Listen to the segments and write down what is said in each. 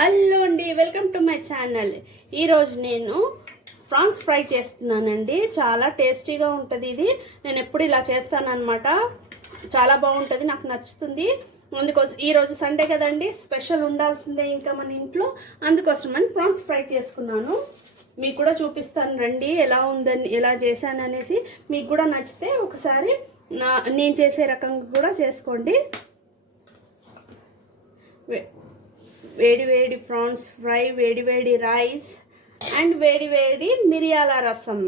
Hello అండి, welcome to my channel. ఈరోజు నేను ప్రాన్స్ ఫ్రై చేస్తున్నానండి. చాలా టేస్టీగా ఉంటుంది ఇది. నేను ఎప్పుడు ఇలా చేస్తానన్నమాట. చాలా బాగుంటుంది, నాకు నచ్చుతుంది. అందుకోసం ఈరోజు సండే కదండి, స్పెషల్ ఉండాల్సిందే ఇంకా మన ఇంట్లో. అందుకోసమని ప్రాన్స్ ఫ్రై చేసుకున్నాను. మీకు కూడా చూపిస్తాను రండి, ఎలా ఉందని, ఎలా చేశాను అనేసి. మీకు కూడా నచ్చితే ఒకసారి నేను చేసే రకంగా కూడా చేసుకోండి. వేడి వేడి ప్రాన్స్ ఫ్రై, వేడి వేడి రైస్ అండ్ వేడి వేడి మిరియాల రసం.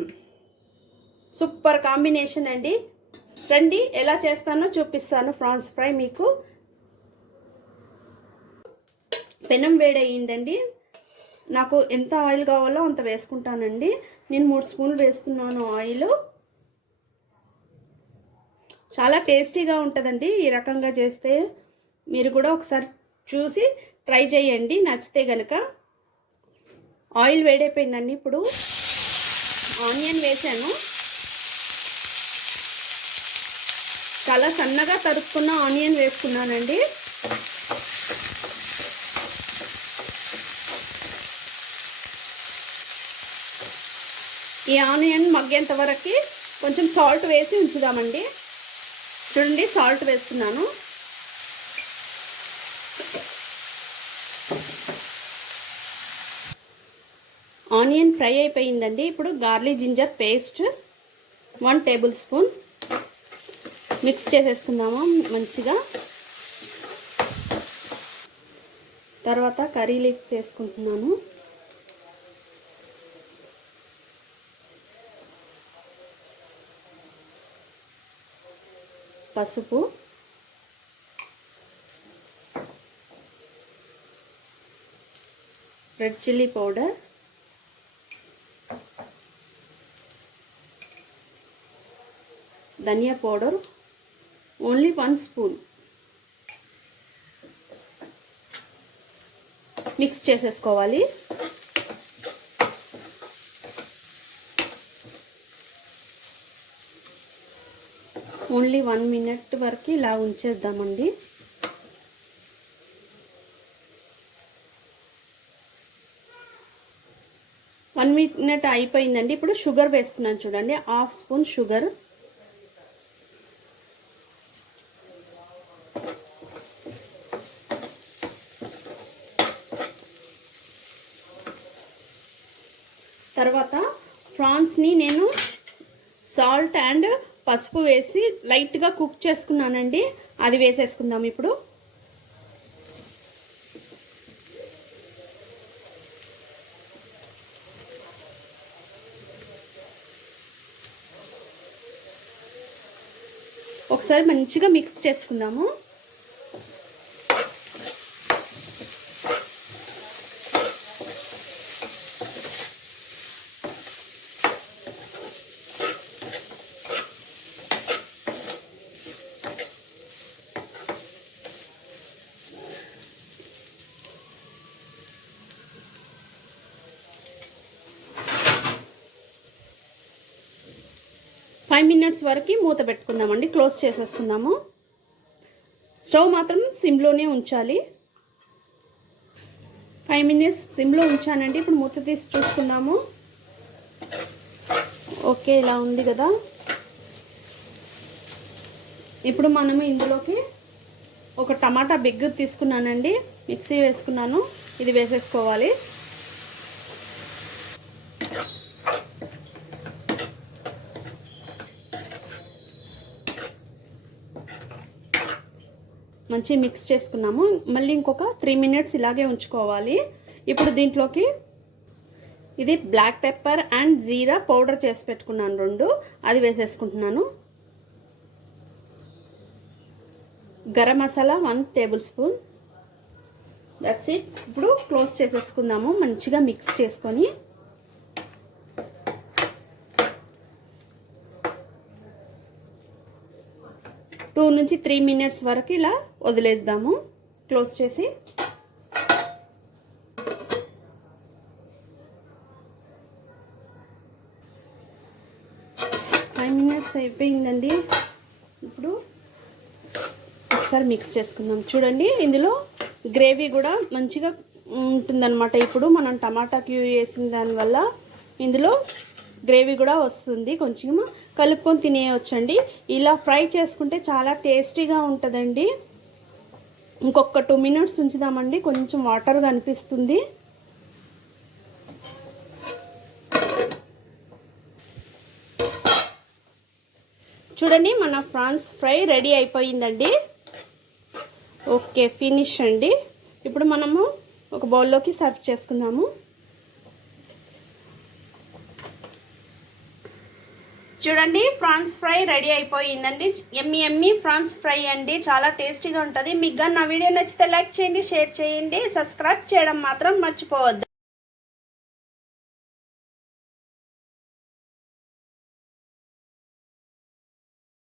సూపర్ కాంబినేషన్ అండి. రండి, ఎలా చేస్తానో చూపిస్తాను ప్రాన్స్ ఫ్రై మీకు. పెనం వేడయిందండి. నాకు ఎంత ఆయిల్ కావాలో అంత వేసుకుంటానండి. నేను 3 స్పూన్లు వేస్తున్నాను ఆయిల్. చాలా టేస్టీగా ఉంటుందండి ఈ రకంగా చేస్తే. మీరు కూడా ఒకసారి చూసి ట్రై చేయండి నచ్చితే గనక. ఆయిల్ వేడైపోయిందండి. ఇప్పుడు ఆనియన్ వేసాను. చాలా సన్నగా తరుక్కున్న ఆనియన్ వేసుకున్నానండి. ఈ ఆనియన్ మగ్గేంత వరకు కొంచెం సాల్ట్ వేసి ఉంచుదామండి. చూడండి, సాల్ట్ వేస్తున్నాను. ఆనియన్ ఫ్రై అయిపోయిందండి. ఇప్పుడు garlic ginger paste 1 tablespoon mix చేసేసుకుందాము మంచిగా. తర్వాత కర్రీ లీవ్స్ వేసుకుంటున్నాను. పసుపు, రెడ్ చిల్లీ పౌడర్, ధనియా పౌడర్ ఓన్లీ 1 స్పూన్ మిక్స్ చేసేసుకోవాలి. ఓన్లీ 1 మినిట్ వరకు ఇలా ఉంచేద్దామండి. వన్ మినిట్ అయిపోయిందండి. ఇప్పుడు షుగర్ వేస్తున్నాను. చూడండి, 1/2 స్పూన్ షుగర్. తర్వాత ప్రాన్స్ని నేను సాల్ట్ అండ్ పసుపు వేసి లైట్గా కుక్ చేసుకున్నానండి. అది వేసేసుకుందాం ఇప్పుడు. ఒకసారి మంచిగా మిక్స్ చేసుకుందాము. ఫైవ్ మినిట్స్ వరకు మూత పెట్టుకుందామండి. క్లోజ్ చేసేసుకుందాము. స్టవ్ మాత్రం సిమ్లోనే ఉంచాలి. 5 మినిట్స్ సిమ్లో ఉంచానండి. ఇప్పుడు మూత తీసి చూసుకుందాము. ఓకే, ఇలా ఉంది కదా. ఇప్పుడు మనము ఇందులోకి ఒక టమాటా బిగ్ తీసుకున్నానండి, మిక్సీ వేసుకున్నాను. ఇది వేసేసుకోవాలి. మంచి మిక్స్ చేసుకున్నాము. మళ్ళీ ఇంకొక 3 మినిట్స్ ఇలాగే ఉంచుకోవాలి. ఇప్పుడు దీంట్లోకి ఇది బ్లాక్ పెప్పర్ అండ్ జీరా పౌడర్ చేసి పెట్టుకున్నాను 2, అది వేసేసుకుంటున్నాను. Garam masala 1 tablespoon. That's it. ఇప్పుడు క్లోజ్ చేసేసుకుందాము మంచిగా మిక్స్ చేసుకొని. టూ నుంచి 3 మినిట్స్ వరకు ఇలా వదిలేద్దాము క్లోజ్ చేసి. ఫైవ్ మినిట్స్ అయిపోయిందండి. ఇప్పుడు ఒకసారి మిక్స్ చేసుకుందాం. చూడండి, ఇందులో గ్రేవీ కూడా మంచిగా ఉంటుందన్నమాట. ఇప్పుడు మనం టమాటాకి వేసిన దానివల్ల ఇందులో గ్రేవీ కూడా వస్తుంది. కొంచెం కలుపుకొని తినేయొచ్చండి. ఇలా ఫ్రై చేసుకుంటే చాలా టేస్టీగా ఉంటుందండి. ఇంకొక 2 మినిట్స్ ఉంచుదామండి. కొంచెం వాటర్గా అనిపిస్తుంది. చూడండి, మన ప్రాన్స్ ఫ్రై రెడీ అయిపోయిందండి. ఓకే, ఫినిష్ అండి. ఇప్పుడు మనము ఒక బౌల్లోకి సర్వ్ చేసుకుందాము. చూడండి, ప్రాన్స్ ఫ్రై రెడీ అయిపోయిందండి. ఎమ్మి ప్రాన్స్ ఫ్రై అండి. చాలా టేస్టీగా ఉంటుంది. మీకు నా వీడియో నచ్చితే లైక్ చేయండి, షేర్ చేయండి, సబ్స్క్రైబ్ చేయడం మాత్రం మర్చిపోవద్దు.